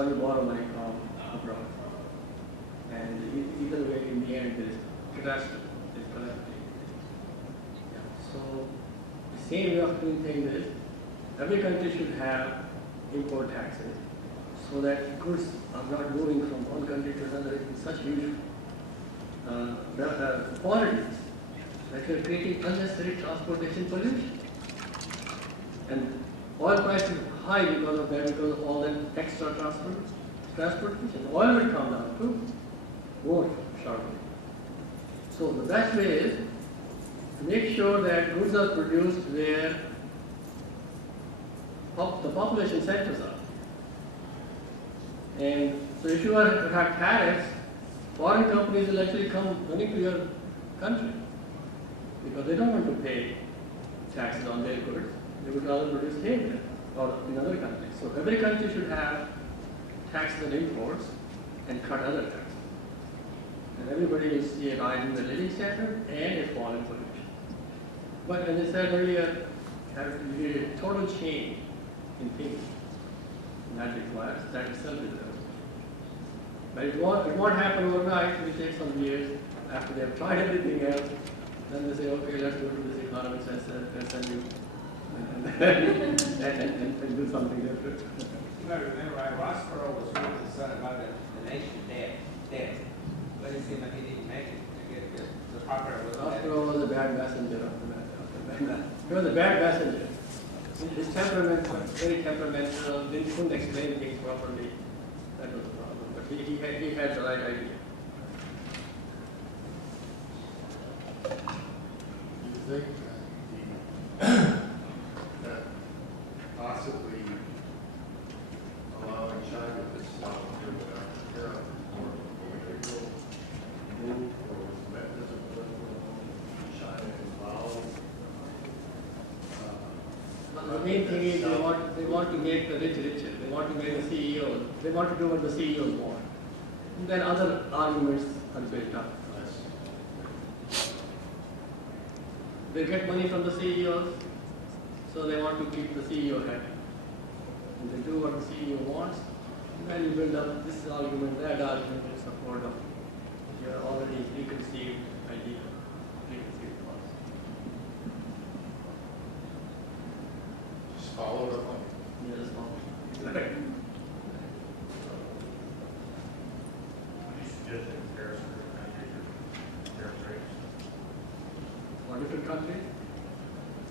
or you borrow money from abroad. And either way, in the end, there is catastrophe, there is calamity. Yeah. So the same way of doing things is, every country should have import taxes so that goods are not moving from one country to another in such huge quantities that you are creating unnecessary transportation pollution. And oil prices are high because of that, because of all that extra transportation. Oil will come down too, more sharply. So the best way is to make sure that goods are produced where the population centers are. And so if you have tariffs, foreign companies will actually come running to your country because they don't want to pay taxes on their goods. They would rather produce here or in other countries. So every country should have taxes on imports and cut other taxes. And everybody will see a rise in the living standard and a fall in pollution. But as I said earlier, you need a total change in thinking. And that requires, that itself is a revolution. But it won't happen overnight. It will take some years after they have tried everything else. Then they say, okay, let's go to this economic SMU and do something different. You might remember, right, Rossborough was really concerned about the nation debt. But it seemed like he didn't make it. The proper was Rossborough was a bad messenger after that. He was a bad messenger. His temperament was very temperamental, he couldn't explain things properly. That was the problem. But he had the right idea. You think that possibly allowing China to sell here without tariff or political move or mechanism for China involved? The main thing is they want to make the rich richer. They want to make the CEOs. They want to do what the CEOs want. And then other arguments are built up. They get money from the CEOs, so they want to keep the CEO happy. And they do what the CEO wants, and then you build up this argument, that argument in support of your already preconceived idea, preconceived thoughts. Just follow it up on. Yes, What do you suggest in comparison to countries or tariff rates? For different countries,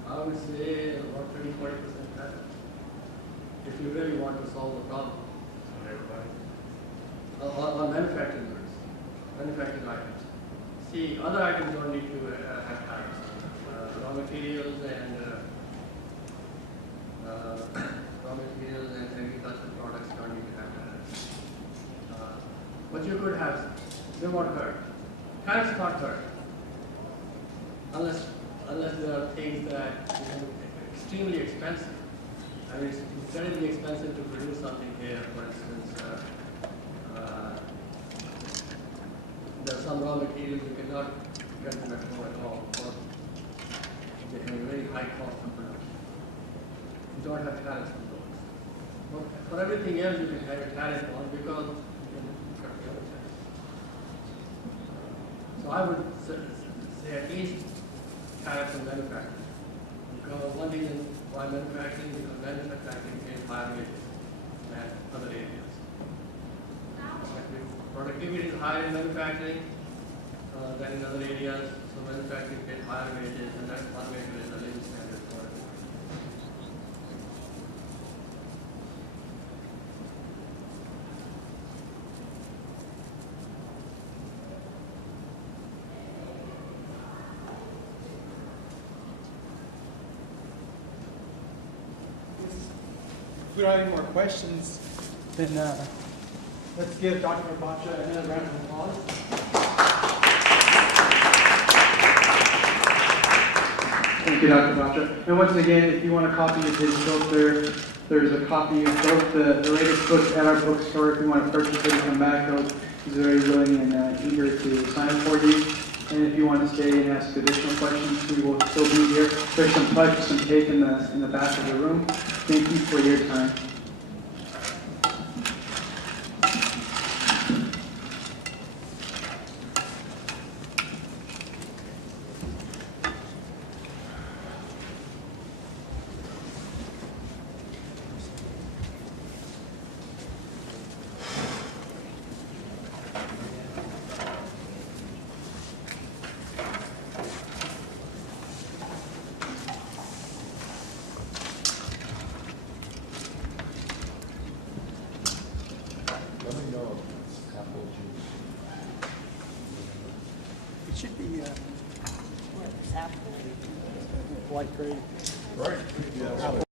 I would say about 30–40% better. If you really want to solve the problem. On everybody? On manufacturing goods, manufacturing items. See, other items don't need to have tariffs. Raw materials and agricultural products don't need to have tariffs. But you could have, they won't hurt. Tariffs can't hurt. Unless there are things that are extremely expensive. I mean, it's incredibly expensive to produce something here. For instance, there are some raw materials you cannot get them at home at all, or they have a very high cost of production. You don't have tariffs on those. But for everything else, you can have a tariff on because you can cut the other tariffs. So I would say at least tariffs on manufacturing. Because one reason why manufacturing, because manufacturing pays higher wages than other areas. Productivity is higher in manufacturing than in other areas, so manufacturing pays higher wages, and that's one way to raise the living standard for it. If we don't have any more questions, then let's give Dr. Batra another round of applause. Thank you, Dr. Batra. And once again, if you want a copy of his book, there's a copy of both the latest books at our bookstore. If you want to purchase it and come back, he's very willing and eager to sign for you. And if you want to stay and ask additional questions, we will still be here. There's some fudge, some cake in the back of the room. Thank you for your time. let me know if it's apple juice. It should be, What, apple? white grape. Right. Yeah.